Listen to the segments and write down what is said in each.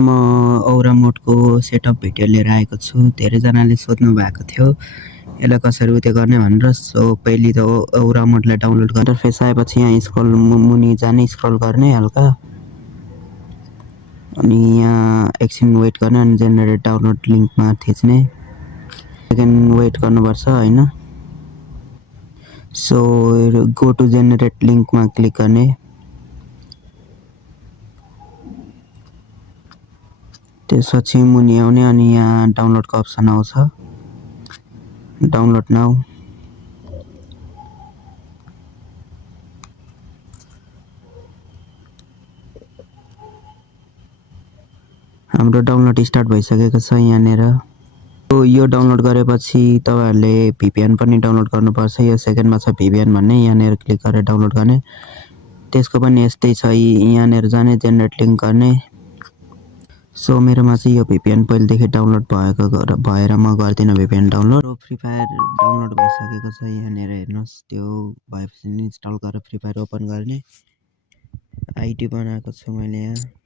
म औरा मोडको setup video लिएर आएको छु। धेरैजनाले सोध्नु भएको थियो यसलाई कसरी उयो गर्ने भनेर। सो पहिले त औरा मोडलाई डाउनलोड गरेर इन्टरफेस आएपछि यहाँ स्क्रल मुनि जाने, स्क्रल गर्ने हल्का, अनि यहाँ एकछिन वेट गर्ने अनि जेनेरेट डाउनलोड लिङ्कमा थिच्ने, सेकेन्ड वेट गर्नुपर्छ हैन। सो गो टु जेनेरेट लिङ्कमा क्लिक गर्ने, त्यसपछि मुनि आउने अनि यहाँ डाउनलोडको अप्सन आउँछ, डाउनलोड नाउ। हाम्रो डाउनलोड स्टार्ट भइसकेको छ यहाँनिर। यो डाउनलोड गरेपछि तपाईहरुले VPN पनि डाउनलोड गर्नुपर्छ। यो सेकेन्डमा छ VPN भन्ने, यहाँनिर क्लिक गरेर डाउनलोड गर्ने। त्यसको पनि यस्तै छ, यहाँनिर जाने, जेनेरेट लिङ्क गर्ने। सो मेरोमा चाहिँ यो VPN पहिलेदेखि डाउनलोड भएर म गर्दिनँ VPN download. Free fire download भइसकेको छ, यहाँनिर हेर्नुहोस्। त्यो भएपछि इन्स्टल गरेर फ्री फायर ओपन गर्ने। आइडी बनाएको छु मैले यहाँ।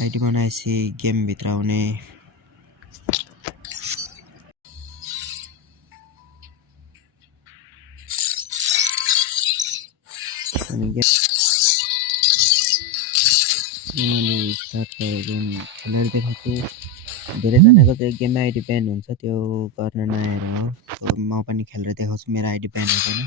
आइडी बनाएपछि गेमभित्र आउने, अनि मैले स्टार्ट गरेर गेम खेलेर देखाउँछु। धेरैजनाको चाहिँ गेममा आइडी ब्यान हुन्छ, त्यो गर्न नआएर हो। सो म पनि खेलेर देखाउँछु, मेरो आइडी ब्यान हुँदैन।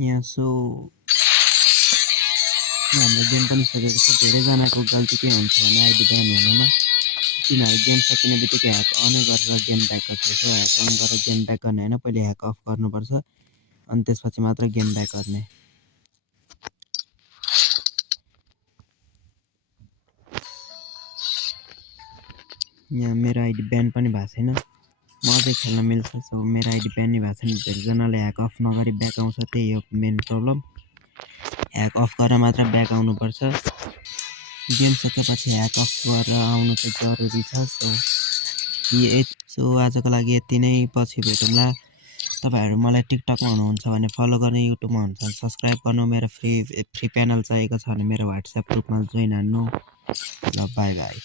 यहाँ सो हाम्रो गेम पनि सकेको छ। धेरैजनाको गल्ती के हुन्छ भने आइडी ब्यान हुनुमा, तिनीहरू गेम सकिने बित्तिकै ह्याक अनै गरेर गेम ब्याक गर्छ। सो ह्याक अन गरेर गेम ब्याक गर्ने होइन, पहिले ह्याक अफ गर्नुपर्छ अनि त्यसपछि मात्र गेम ब्याक गर्ने। यहाँ मेरो आइडी ब्यान पनि भएको छैन, म अझै खेल्न मिल्छ। सो मेरो आइडी ब्यान नै भएको छैन। धेरैजनाले ह्याक अफ नगरी ब्याक आउँछ, त्यही हो मेन प्रब्लम। ह्याक अफ गरेर मात्र ब्याक आउनुपर्छ। गेम सकेपछि ह्याक अफ गरेर आउनु चाहिँ जरुरी छ। सो आजको लागि यति नै, पछि भेटौँला। तपाईहरु मलाई टिकटकमा हुनुहुन्छ भने फलो गर्नु, युट्युबमा हुनुहुन्छ भने सब्स्क्राइब गर्नु। मेरो फ्री प्यानल चाहिएको छ भने मेरो व्हाट्सएप ग्रुपमा जोइन हान्नु। ल बाई बाई।